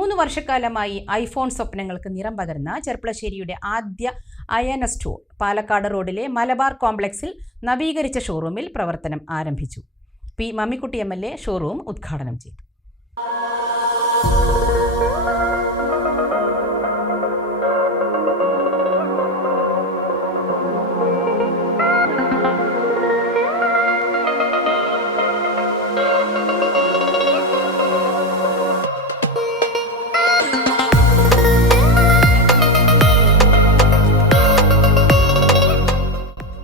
3 വർഷക്കാലമായി ഐഫോൺ സ്വപ്നങ്ങൾക്ക് നിറം പകർന്ന ചെർപ്പളശ്ശേരിയുടെ ആദ്യ അയാന സ്റ്റോർ പാലക്കാട് റോഡിലെ മലബാർ കോംപ്ലക്സിൽ നവീകരിച്ച ഷോറൂമിൽ പ്രവർത്തനം ആരംഭിച്ചു. പി മമ്മിക്കുട്ടി MLA ഷോറൂം ഉദ്ഘാടനം ചെയ്തു.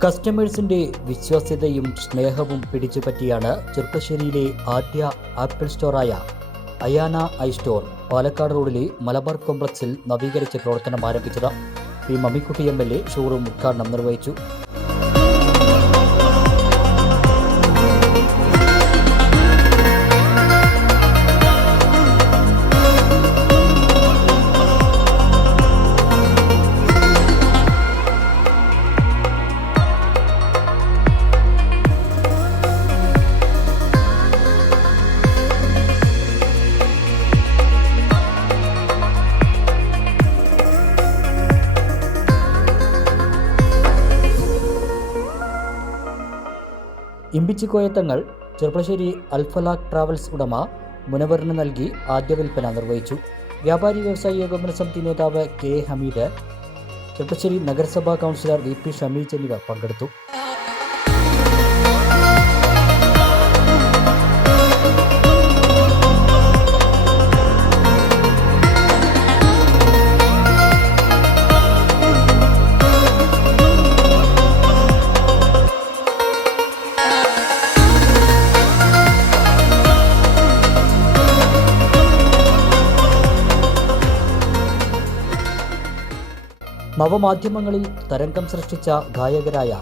കസ്റ്റമേഴ്സിന്റെ വിശ്വാസ്യതയും സ്നേഹവും പിടിച്ചുപറ്റിയാണ് ചെർപ്പളശ്ശേരിയിലെ ആദ്യ ആപ്പിൾ സ്റ്റോറായ അയാന ഐ സ്റ്റോർ പാലക്കാട് റോഡിലെ മലബാർ കോംപ്ലക്സിൽ നവീകരിച്ച് പ്രവർത്തനം ആരംഭിച്ചത്. പി മമ്മിക്കുട്ടി MLA ഷോറൂം ഉദ്ഘാടനം നിർവഹിച്ചു. ഇമ്പിച്ചിക്കോയത്തങ്ങൾ ചെർപ്പളശ്ശേരി അൽഫലാഖ് ട്രാവൽസ് ഉടമ മുനവറിന് നൽകി ആദ്യ വിൽപ്പന നിർവഹിച്ചു. വ്യാപാരി വ്യവസായി ഏകോപന സമിതി നേതാവ് K ഹമീദ്, ചെർപ്പളശ്ശേരി നഗരസഭാ കൗൺസിലർ VP ഷമീജ് എന്നിവർ പങ്കെടുത്തു. നവമാധ്യമങ്ങളിൽ തരംഗം സൃഷ്ടിച്ച ഗായകരായ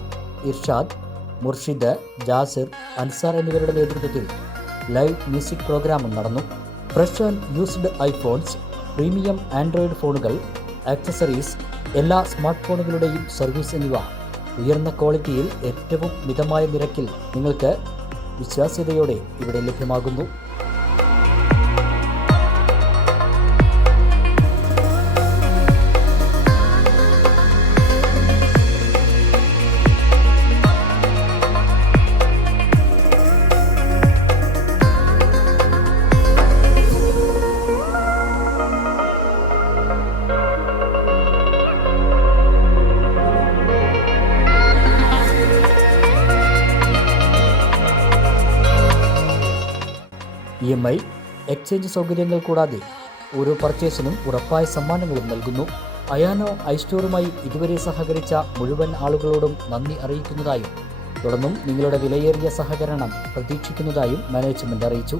ഇർഷാദ്, മുർഷിദ്, ജാസിർ, അൻസാർ എന്നിവരുടെ നേതൃത്വത്തിൽ ലൈവ് മ്യൂസിക് പ്രോഗ്രാമും നടന്നു. Fresh and used iPhones, premium Android ഫോണുകൾ, ആക്സസറീസ്, എല്ലാ സ്മാർട്ട് ഫോണുകളുടെയും സർവീസ് എന്നിവ ഉയർന്ന ക്വാളിറ്റിയിൽ ഏറ്റവും മിതമായ നിരക്കിൽ നിങ്ങൾക്ക് വിശ്വാസ്യതയോടെ ഇവിടെ ലഭ്യമാകുന്നു. EMI, എക്സ്ചേഞ്ച് സൗകര്യങ്ങൾ കൂടാതെ ഓരോ പർച്ചേസിനും ഉറപ്പായ സമ്മാനങ്ങളും നൽകുന്നു. അയാനോ ഐ സ്റ്റോറുമായി ഇതുവരെ സഹകരിച്ച മുഴുവൻ ആളുകളോടും നന്ദി അറിയിക്കുന്നതായും തുടർന്നും നിങ്ങളുടെ വിലയേറിയ സഹകരണം പ്രതീക്ഷിക്കുന്നതായും മാനേജ്മെന്റ് അറിയിച്ചു.